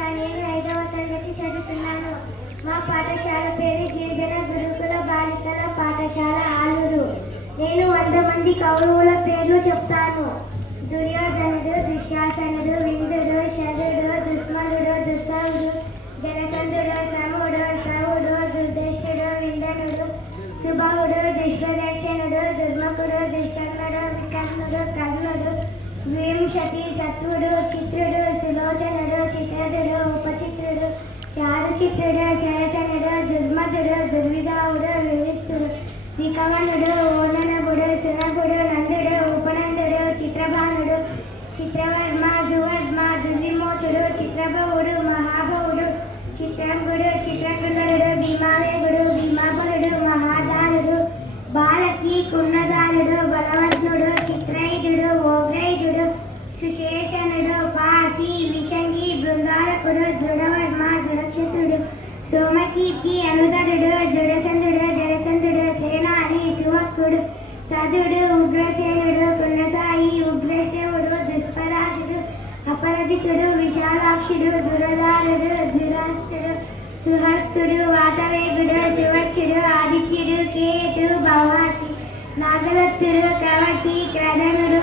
నేను 5వ తరగతి చదువుతున్నాను. మా పాఠశాల పేరు గిరిజన గురుకుల బాలికల పాఠశాల ఆలూరు. నేను 100 మంది కౌరవుల పేర్లు చెప్తాను. దుర్యోధనుడు, దుశ్శాసనుడు, విందుడు, శరుడు, దుష్మనుడు, దుస్సహుడు, జనకందుడు, సముడు, సౌడు, దుర్దర్శుడు, విందనుడు, సుబాహుడు, దుష్ప్రదర్శనుడు, దుర్ముఖుడు, దుష్కర్ణుడు, వికర్ణుడు, కర్ణుడు, వింశతి, సత్వుడు, చిత్రుడు, సులోచనుడు, చిత్రదుడు, ఉపచిత్రుడు, చారుచిత్రుడు, చరచనుడు, దుర్మధుడు, దుర్విధావుడు, వివిత్తుడు, వికవనుడు, ఓననభుడు, సునభుడు, నందుడు, ఉపనందుడు, చిత్రభానుడు, చిత్రవర్మ, దువర్మ, దుర్విమోచుడు, చిత్రభవుడు, మహాభవుడు, చిత్రంగుడు, చిత్రంగుడు, భీమావేగుడు, భీమాపరుడు, మహాదానుడు, బాలకి, కున్నదానుడు, బలవంతుడు, చిత్రైదుడు, ఓగ్రైదుడు, సుశేషనుడు, పాసి, విషంగి, బృంగారకుడు, దృఢవర్మ, దృఢక్షతుడు, సోమకీర్తి, అనుదరుడు, జుడసందుడు, జరసందుడు, సేనాని, సువక్కుడు, సదుడు, ఉగ్రసేనుడు, పున్నసాయి, ఉగ్రశవుడు, దుష్పరాజుడు, అపరజితుడు, విశాలాక్షుడు, దురదారుడు, దురాస్తుడు, సుహస్తుడు, వాతవేగుడు, సువచ్చుడు, ఆదిత్యుడు, కేతు, భవాతి, నాగలత్తుడు, కవచి, క్రదనుడు,